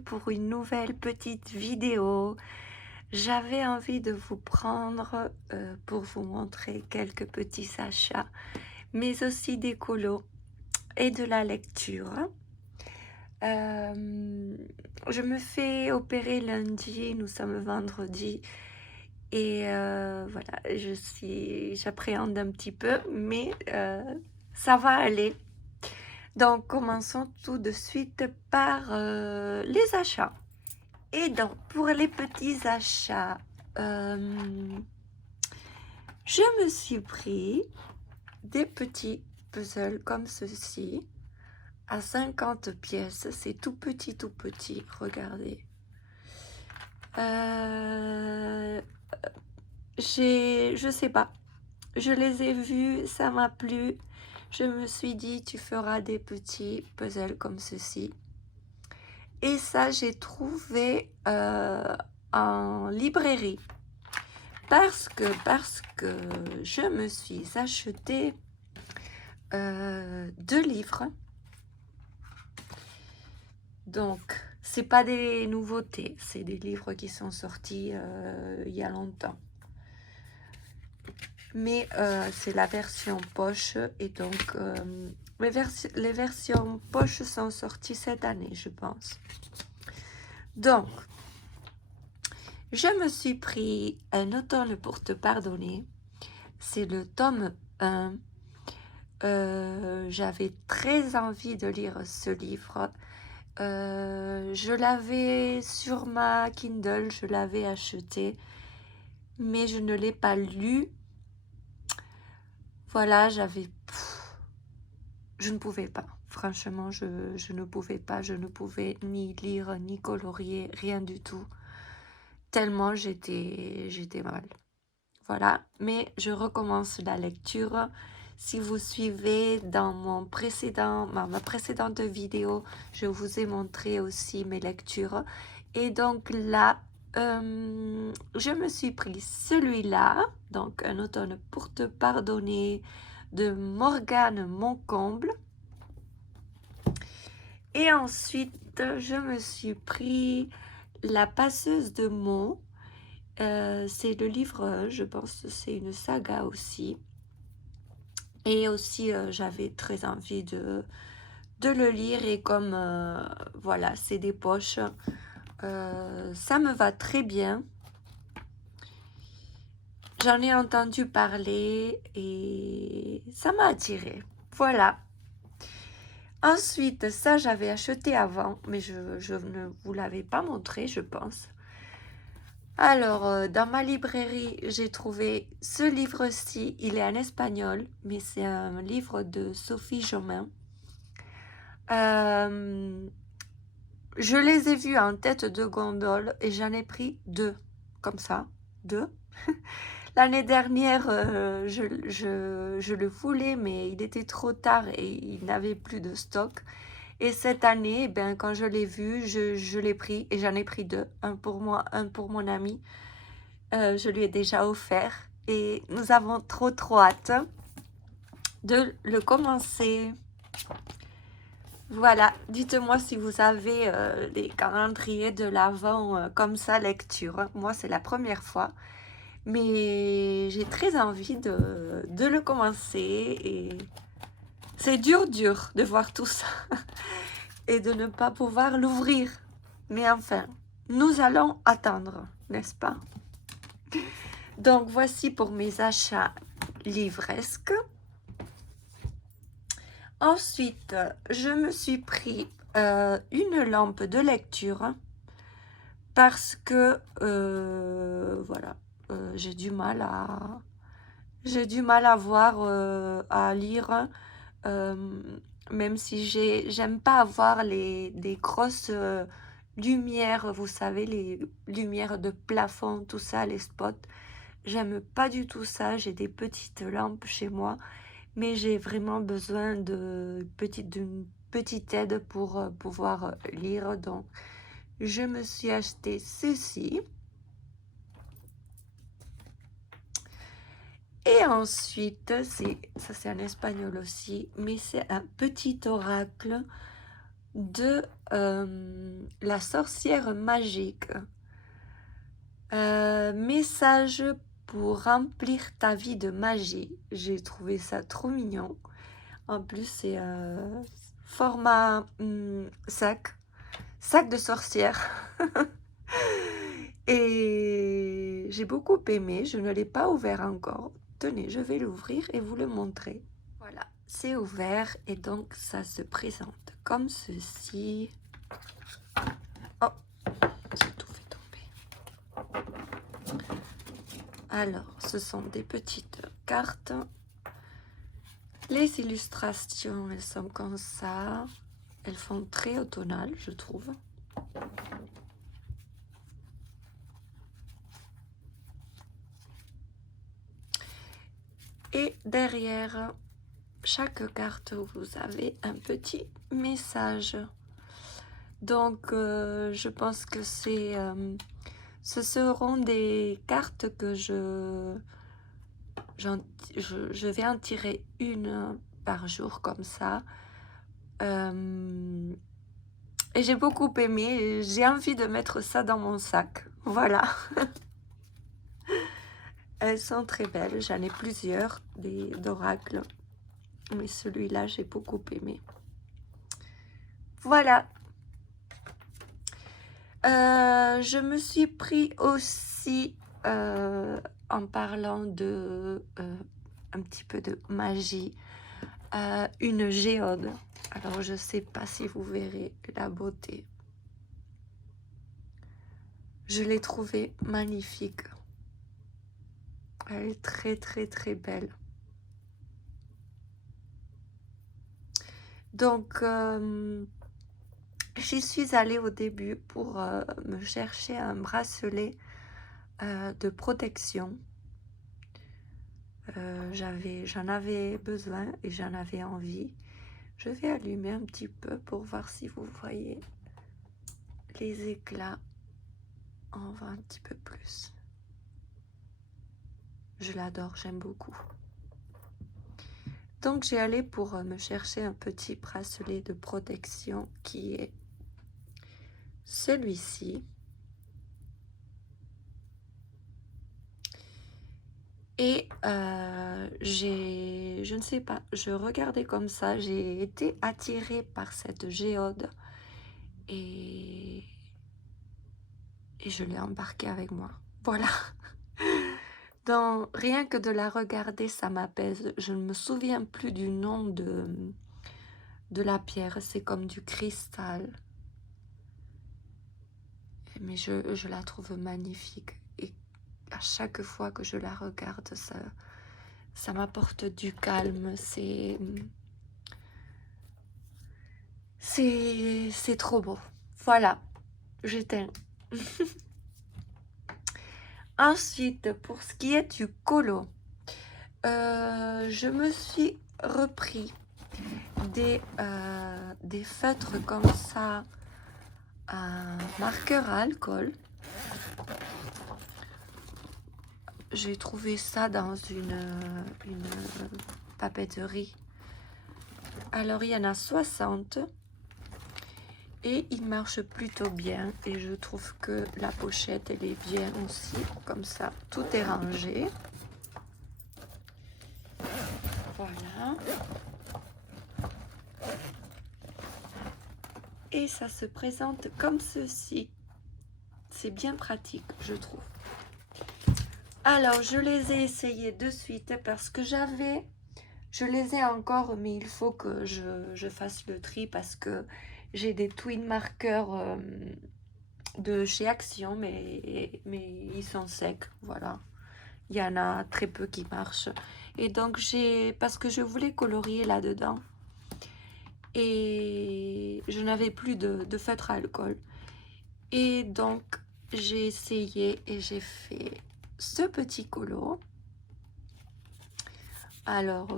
bienvenue pour une nouvelle petite vidéo. J'avais envie de vous prendre pour vous montrer quelques petits achats, mais aussi des colos et de la lecture. Je me fais opérer lundi, nous sommes vendredi et voilà, j'appréhende un petit peu, mais ça va aller. Donc, commençons tout de suite par les achats. Et donc, pour les petits achats, je me suis pris des petits puzzles comme ceci, à 50 pièces. C'est tout petit, regardez. Je sais pas, je les ai vus, ça m'a plu. Je me suis dit, tu feras des petits puzzles comme ceci. Et ça, j'ai trouvé en librairie. Parce que je me suis acheté 2 livres. Donc, c'est pas des nouveautés, c'est des livres qui sont sortis il y a longtemps. Mais c'est la version poche et donc les versions poche sont sorties cette année, je pense. Donc, je me suis pris Un automne pour te pardonner. C'est le tome 1. J'avais très envie de lire ce livre. Je l'avais sur ma Kindle, je l'avais acheté, mais je ne l'ai pas lu. Voilà, je ne pouvais pas. Franchement, je ne pouvais pas. Je ne pouvais ni lire, ni colorier, rien du tout. Tellement j'étais mal. Voilà, mais je recommence la lecture. Si vous suivez dans ma précédente vidéo, je vous ai montré aussi mes lectures. Et donc là, je me suis pris celui-là, donc Un automne pour te pardonner, de Morgane Moncomble. Et ensuite, je me suis pris La passeuse de mots. C'est le livre 1, je pense que c'est une saga aussi. Et aussi, j'avais très envie de le lire. Et comme, voilà, c'est des poches, ça me va très bien. J'en ai entendu parler et ça m'a attiré. Voilà. Ensuite, ça, j'avais acheté avant, mais je ne vous l'avais pas montré, je pense. Alors, dans ma librairie, j'ai trouvé ce livre-ci. Il est en espagnol, mais c'est un livre de Sophie Jomain. Je les ai vus en tête de gondole et j'en ai pris 2, comme ça, 2. L'année dernière, je le voulais, mais il était trop tard et il n'avait plus de stock. Et cette année, ben, quand je l'ai vu, je l'ai pris et j'en ai pris 2. Un pour moi, un pour mon ami. Je lui ai déjà offert et nous avons trop hâte de le commencer. Voilà, dites-moi si vous avez des calendriers de l'Avent comme ça, lecture. Moi, c'est la première fois, mais j'ai très envie de le commencer et c'est dur de voir tout ça et de ne pas pouvoir l'ouvrir. Mais enfin, nous allons attendre, n'est-ce pas? Donc, voici pour mes achats livresques. Ensuite, je me suis pris une lampe de lecture parce que, voilà, j'ai du mal à voir, à lire, même si j'aime pas avoir des grosses lumières, vous savez, les lumières de plafond, tout ça, les spots. J'aime pas du tout ça, j'ai des petites lampes chez moi, mais j'ai vraiment besoin d'une petite aide pour pouvoir lire. Donc, je me suis acheté ceci. Et ensuite, ça c'est en espagnol aussi, mais c'est un petit oracle de la sorcière magique. Message pour remplir ta vie de magie. J'ai trouvé ça trop mignon. En plus, c'est format sac de sorcière. Et j'ai beaucoup aimé. Je ne l'ai pas ouvert encore. Tenez, je vais l'ouvrir et vous le montrer. Voilà, c'est ouvert et donc ça se présente comme ceci. Oh, j'ai tout fait tomber. Alors, ce sont des petites cartes. Les illustrations, elles sont comme ça. Elles font très automnales, je trouve. Et derrière chaque carte, vous avez un petit message. Donc, je pense que ce seront des cartes que je vais en tirer une par jour comme ça. Et j'ai beaucoup aimé. J'ai envie de mettre ça dans mon sac. Voilà. Elles sont très belles. J'en ai plusieurs d'oracles. Mais celui-là, j'ai beaucoup aimé. Voilà. Je me suis pris aussi, en parlant de un petit peu de magie, une géode. Alors, je ne sais pas si vous verrez la beauté. Je l'ai trouvée magnifique. Elle est très, très, très belle. Donc, j'y suis allée au début pour me chercher un bracelet de protection. J'en avais besoin et j'en avais envie. Je vais allumer un petit peu pour voir si vous voyez les éclats. On voit un petit peu plus. Je l'adore, j'aime beaucoup. Donc j'ai allé pour me chercher un petit bracelet de protection qui est celui-ci. Et je ne sais pas, je regardais comme ça, j'ai été attirée par cette géode et je l'ai embarquée avec moi. Voilà. Rien que de la regarder, ça m'apaise. Je ne me souviens plus du nom de la pierre, c'est comme du cristal. Mais je la trouve magnifique. Et à chaque fois que je la regarde, ça m'apporte du calme. C'est trop beau. Voilà, j'éteins. Ensuite, pour ce qui est du colo, je me suis repris des feutres comme ça, un marqueur à alcool. J'ai trouvé ça dans une papeterie. Alors, il y en a 60 et il marche plutôt bien. Et je trouve que la pochette, elle est bien aussi. Comme ça, tout est rangé. Voilà. Et ça se présente comme ceci. C'est bien pratique, je trouve. Alors, je les ai essayés de suite parce que je les ai encore, mais il faut que je fasse le tri parce que j'ai des twin marqueurs de chez Action, mais ils sont secs, voilà. Il y en a très peu qui marchent. Et donc, parce que je voulais colorier là-dedans. Et je n'avais plus de feutre à alcool. Et donc, j'ai essayé et j'ai fait ce petit colo. Alors,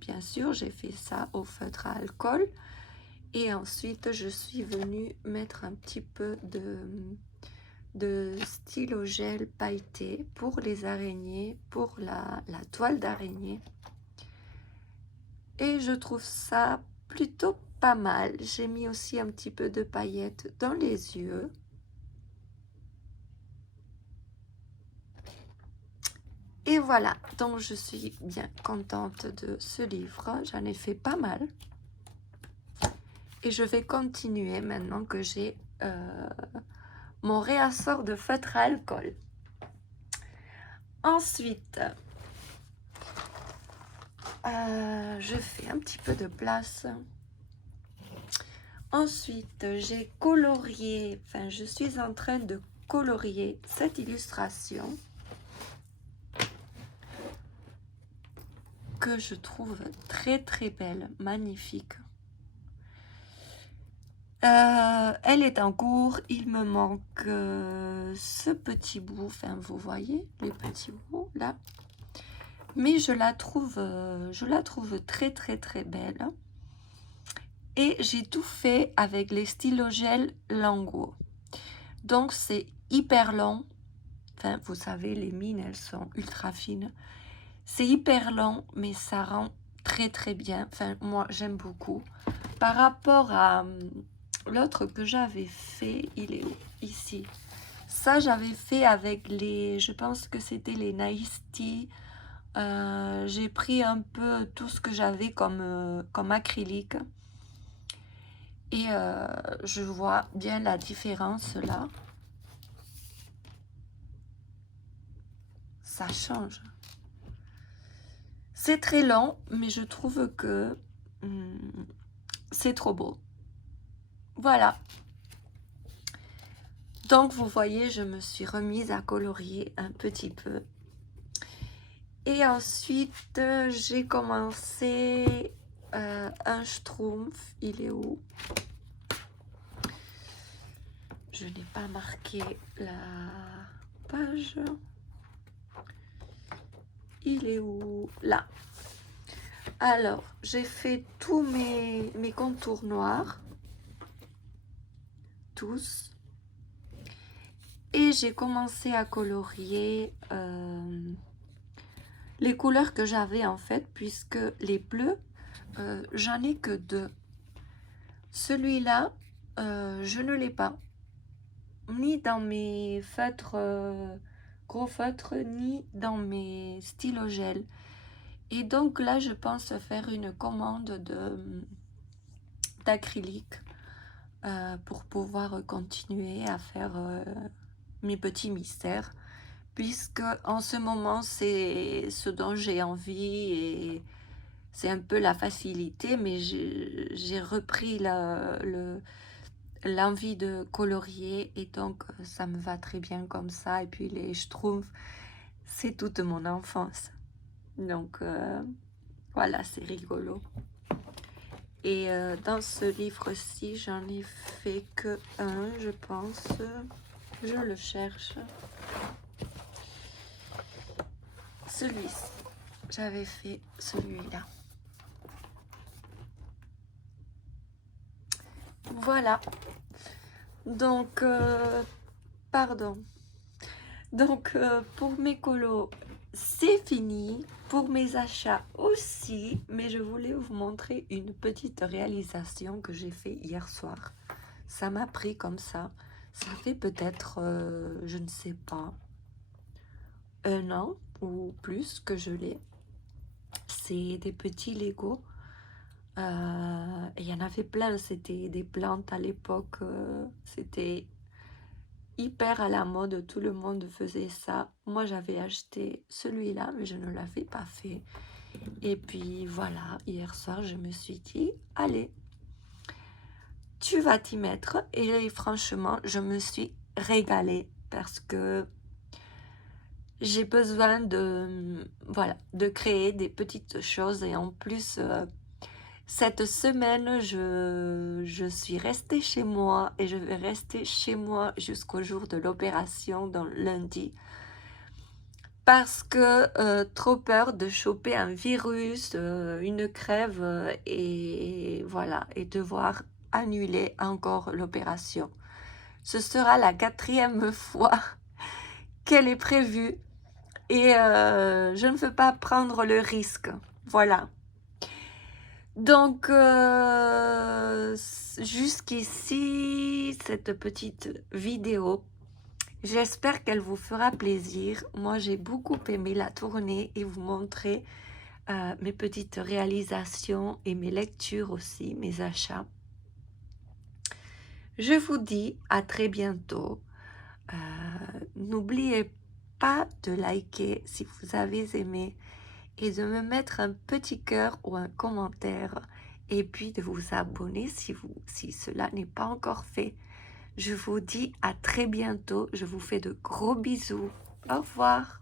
bien sûr, j'ai fait ça au feutre à alcool. Et ensuite, je suis venue mettre un petit peu de stylo gel pailleté pour les araignées, pour la toile d'araignée. Et je trouve ça plutôt pas mal. J'ai mis aussi un petit peu de paillettes dans les yeux. Et voilà, donc je suis bien contente de ce livre. J'en ai fait pas mal. Et je vais continuer maintenant que j'ai mon réassort de feutre à alcool. Ensuite, je fais un petit peu de place. Ensuite, j'ai colorié, enfin je suis en train de colorier cette illustration que je trouve très très belle, magnifique. Elle est en cours, il me manque ce petit bout, enfin vous voyez les petits bouts là, mais je la trouve très très très belle. Et j'ai tout fait avec les stylos gel Languo. Donc c'est hyper long. Enfin, vous savez, les mines, elles sont ultra fines. C'est hyper long, mais ça rend très très bien. Enfin, moi, j'aime beaucoup. Par rapport à l'autre que j'avais fait, il est où? Ici. Ça, j'avais fait avec les... Je pense que c'était les Nice Tea. J'ai pris un peu tout ce que j'avais comme acrylique. Et je vois bien la différence là. Ça change. C'est très long, mais je trouve que c'est trop beau. Voilà. Donc, vous voyez, je me suis remise à colorier un petit peu. Et ensuite, j'ai commencé un schtroumpf. Il est où? Je n'ai pas marqué la page. Il est où? Là. Alors, j'ai fait tous mes contours noirs. Tous. Et j'ai commencé à colorier les couleurs que j'avais en fait, puisque les bleus, j'en ai que 2. Celui-là, je ne l'ai pas. Ni dans mes feutres, gros feutres, ni dans mes stylos gel. Et donc là, je pense faire une commande d'acrylique pour pouvoir continuer à faire mes petits mystères, puisque en ce moment c'est ce dont j'ai envie et c'est un peu la facilité, mais j'ai repris l'envie de colorier et donc ça me va très bien comme ça. Et puis les schtroumpfs, c'est toute mon enfance, donc voilà, c'est rigolo. Et dans ce livre-ci, j'en ai fait que un, je pense. Je le cherche. Celui-ci. J'avais fait celui-là. Voilà. Donc, pardon. Donc, pour mes colos, c'est fini. Pour mes achats aussi. Mais je voulais vous montrer une petite réalisation que j'ai fait hier soir. Ça m'a pris comme ça. Ça fait peut-être, je ne sais pas, 1 an ou plus que je l'ai. C'est des petits Lego. Il y en avait plein. C'était des plantes à l'époque. C'était hyper à la mode. Tout le monde faisait ça. Moi, j'avais acheté celui-là, mais je ne l'avais pas fait. Et puis voilà, hier soir, je me suis dit, allez, tu vas t'y mettre. Et franchement, je me suis régalée parce que j'ai besoin voilà, de créer des petites choses. Et en plus, cette semaine, je suis restée chez moi et je vais rester chez moi jusqu'au jour de l'opération, dans lundi. Parce que trop peur de choper un virus, une crève et voilà, et devoir annuler encore l'opération. Ce sera la 4e fois qu'elle est prévue et je ne veux pas prendre le risque. Voilà. Donc, jusqu'ici, cette petite vidéo. J'espère qu'elle vous fera plaisir. Moi, j'ai beaucoup aimé la tourner et vous montrer mes petites réalisations et mes lectures aussi, mes achats. Je vous dis à très bientôt. N'oubliez pas de liker si vous avez aimé et de me mettre un petit cœur ou un commentaire et puis de vous abonner si cela n'est pas encore fait. Je vous dis à très bientôt. Je vous fais de gros bisous. Au revoir.